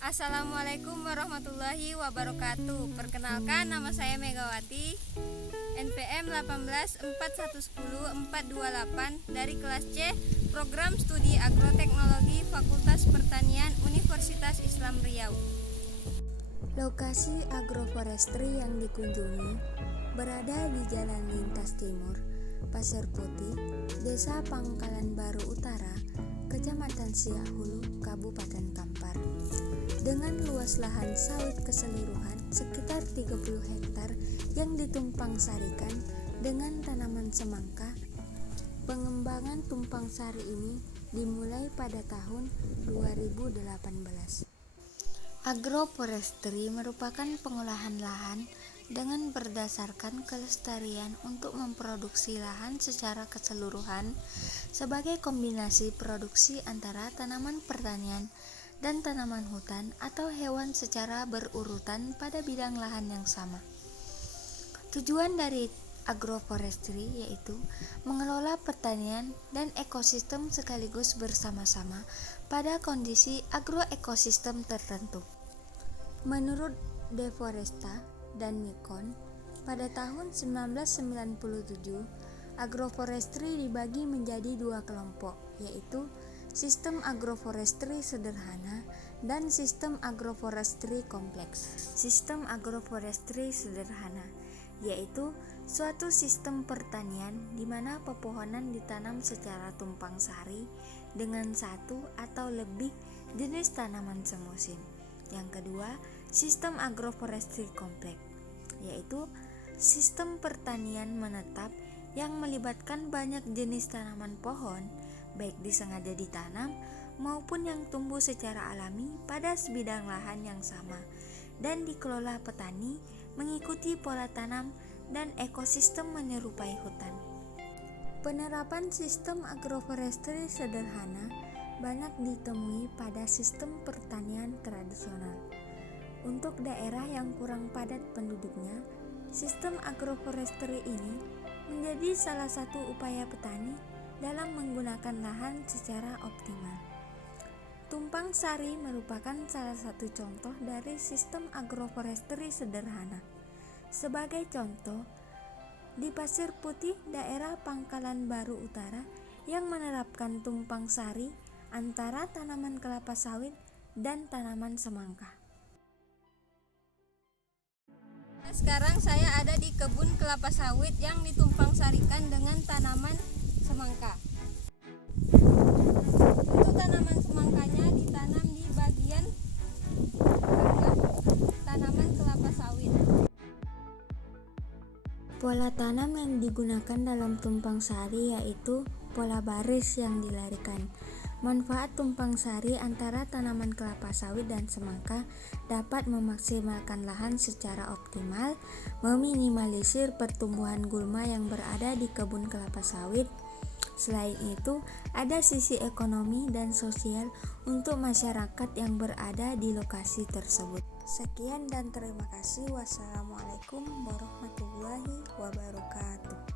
Assalamualaikum warahmatullahi wabarakatuh. Perkenalkan, nama saya Megawati, NPM 184110428 dari kelas C, Program Studi Agroteknologi Fakultas Pertanian Universitas Islam Riau. Lokasi agroforestry yang dikunjungi berada di Jalan Lintas Timur, Pasir Putih, Desa Pangkalan Baru Utara, Kecamatan Siak Hulu, Kabupaten Kampar. Dengan luas lahan sawit keseluruhan sekitar 30 hektar yang ditumpang sarikan dengan tanaman semangka. Pengembangan tumpang sari ini dimulai pada tahun 2018. Agroforestry merupakan pengolahan lahan dengan berdasarkan kelestarian untuk memproduksi lahan secara keseluruhan sebagai kombinasi produksi antara tanaman pertanian dan tanaman hutan atau hewan secara berurutan pada bidang lahan yang sama. Tujuan dari agroforestry yaitu mengelola pertanian dan ekosistem sekaligus bersama-sama pada kondisi agroekosistem tertentu. Menurut De Foresta dan Nikon, pada tahun 1997, agroforestry dibagi menjadi dua kelompok, yaitu sistem agroforestry sederhana dan sistem agroforestry kompleks. Sistem agroforestry sederhana yaitu suatu sistem pertanian di mana pepohonan ditanam secara tumpang sari dengan satu atau lebih jenis tanaman semusim. Yang kedua, sistem agroforestry kompleks, yaitu sistem pertanian menetap yang melibatkan banyak jenis tanaman pohon, baik disengaja ditanam maupun yang tumbuh secara alami pada sebidang lahan yang sama dan dikelola petani mengikuti pola tanam dan ekosistem menyerupai hutan. Penerapan sistem agroforestry sederhana banyak ditemui pada sistem pertanian tradisional. Untuk daerah yang kurang padat penduduknya, sistem agroforestry ini menjadi salah satu upaya petani dalam menggunakan lahan secara optimal. Tumpang sari merupakan salah satu contoh dari sistem agroforestry sederhana. Sebagai contoh, di Pasir Putih, daerah Pangkalan Baru Utara yang menerapkan tumpang sari antara tanaman kelapa sawit dan tanaman semangka. Sekarang saya ada di kebun kelapa sawit yang ditumpang sarikan dengan tanaman semangka. Untuk tanaman semangkanya ditanam di bagian tanaman kelapa sawit. Pola tanam yang digunakan dalam tumpang sari yaitu pola baris yang dilarikan. Manfaat tumpang sari antara tanaman kelapa sawit dan semangka dapat memaksimalkan lahan secara optimal, meminimalisir pertumbuhan gulma yang berada di kebun kelapa sawit. Selain itu, ada sisi ekonomi dan sosial untuk masyarakat yang berada di lokasi tersebut. Sekian dan terima kasih. Wassalamualaikum warahmatullahi wabarakatuh.